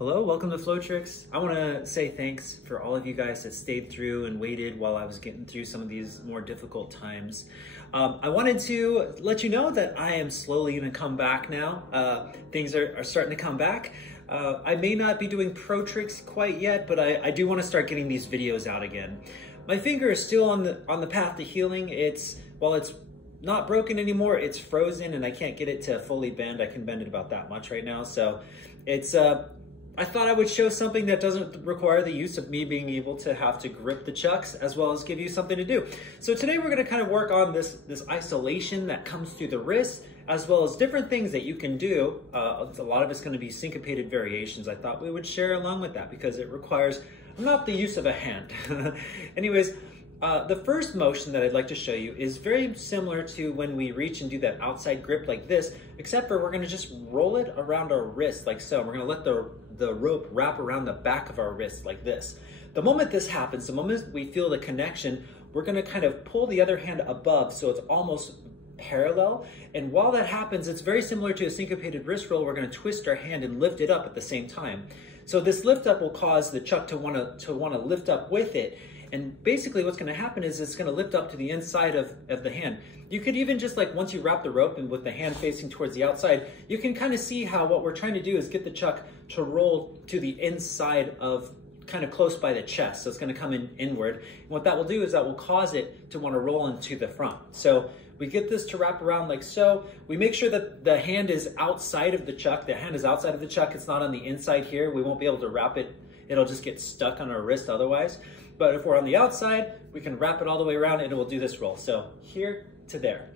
Hello, welcome to Flow Tricks. I want to say thanks for all of you guys that stayed through and waited while I was getting through some of these more difficult times. I wanted to let you know that I am slowly going to come back now. Things are starting to come back. I may not be doing pro tricks quite yet, but I do want to start getting these videos out again. My finger is still on the path to healing. While it's not broken anymore, it's frozen and I can't get it to fully bend. I can bend it about that much right now. So I thought I would show something that doesn't require the use of me being able to have to grip the chucks, as well as give you something to do. So today we're gonna kind of work on this isolation that comes through the wrist, as well as different things that you can do. A lot of it's gonna be syncopated variations. I thought we would share along with that because it requires not the use of a hand. Anyways, the first motion that I'd like to show you is very similar to when we reach and do that outside grip like this, except for we're gonna just roll it around our wrist like so. We're gonna let the rope wrap around the back of our wrist like this. The moment this happens, the moment we feel the connection, we're gonna kind of pull the other hand above so it's almost parallel. And while that happens, it's very similar to a syncopated wrist roll. We're gonna twist our hand and lift it up at the same time. So this lift up will cause the chuck to wanna lift up with it. And basically what's gonna happen is it's gonna lift up to the inside of the hand. You could even just like, once you wrap the rope and with the hand facing towards the outside, you can kind of see how what we're trying to do is get the chuck to roll to the inside of, kind of close by the chest. So it's gonna come inward. And what that will do is that will cause it to wanna roll into the front. So we get this to wrap around like so. We make sure that the hand is outside of the chuck. The hand is outside of the chuck. It's not on the inside here. We won't be able to wrap it. It'll just get stuck on our wrist otherwise. But if we're on the outside, we can wrap it all the way around and it will do this roll. So here to there.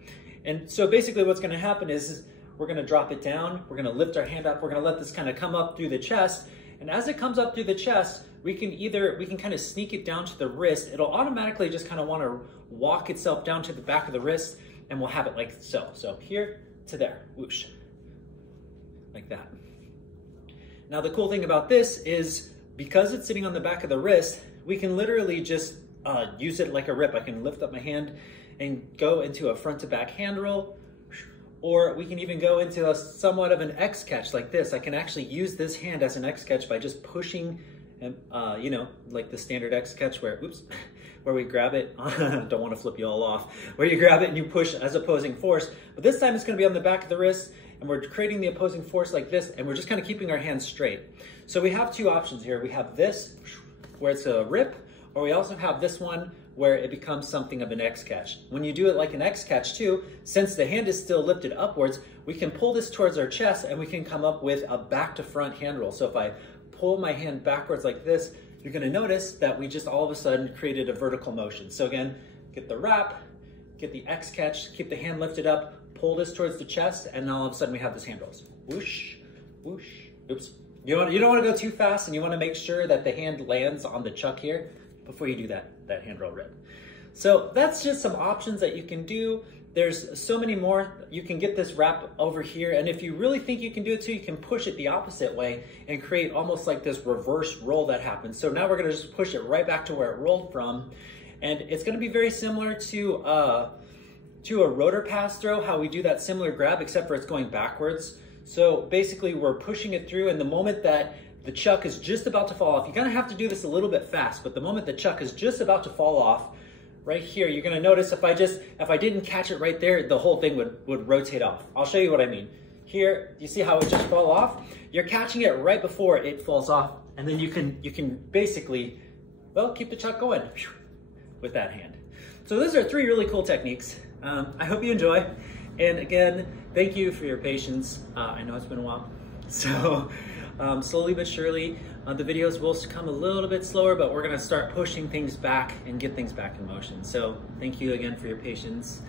And so basically what's gonna happen is we're gonna drop it down, we're gonna lift our hand up, we're gonna let this kind of come up through the chest. And as it comes up through the chest, we can kind of sneak it down to the wrist. It'll automatically just kind of wanna walk itself down to the back of the wrist and we'll have it like so. So here to there, whoosh, like that. Now the cool thing about this is because it's sitting on the back of the wrist, we can literally just use it like a rip. I can lift up my hand and go into a front to back hand roll, or we can even go into a somewhat of an X catch like this. I can actually use this hand as an X catch by just pushing, you know, like the standard X catch where, oops, where we grab it. Don't want to flip you all off. Where you grab it and you push as opposing force. But this time it's going to be on the back of the wrist, and we're creating the opposing force like this, and we're just kind of keeping our hands straight. So we have two options here. We have this, where it's a rip, or we also have this one where it becomes something of an X catch. When you do it like an X catch too, since the hand is still lifted upwards, we can pull this towards our chest and we can come up with a back to front hand roll. So if I pull my hand backwards like this, you're gonna notice that we just all of a sudden created a vertical motion. So again, get the wrap, get the X catch, keep the hand lifted up, pull this towards the chest, and now all of a sudden we have this hand rolls. Whoosh, whoosh, oops. You don't want to go too fast, and you want to make sure that the hand lands on the chuck here before you do that hand roll rip. So that's just some options that you can do. There's so many more. You can get this wrap over here, and if you really think you can do it too, you can push it the opposite way and create almost like this reverse roll that happens. So now we're going to just push it right back to where it rolled from, and it's going to be very similar to a rotor pass throw, how we do that similar grab, except for it's going backwards. So basically we're pushing it through, and the moment that the chuck is just about to fall off, you're gonna have to do this a little bit fast, but the moment the chuck is just about to fall off, right here, you're gonna notice if I didn't catch it right there, the whole thing would rotate off. I'll show you what I mean. Here, you see how it just fall off? You're catching it right before it falls off, and then you can basically, well, keep the chuck going with that hand. So those are three really cool techniques. I hope you enjoy. And again, thank you for your patience. I know it's been a while. So slowly but surely, the videos will come a little bit slower, but we're gonna start pushing things back and get things back in motion. So thank you again for your patience.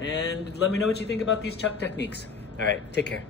And let me know what you think about these chuck techniques. All right, take care.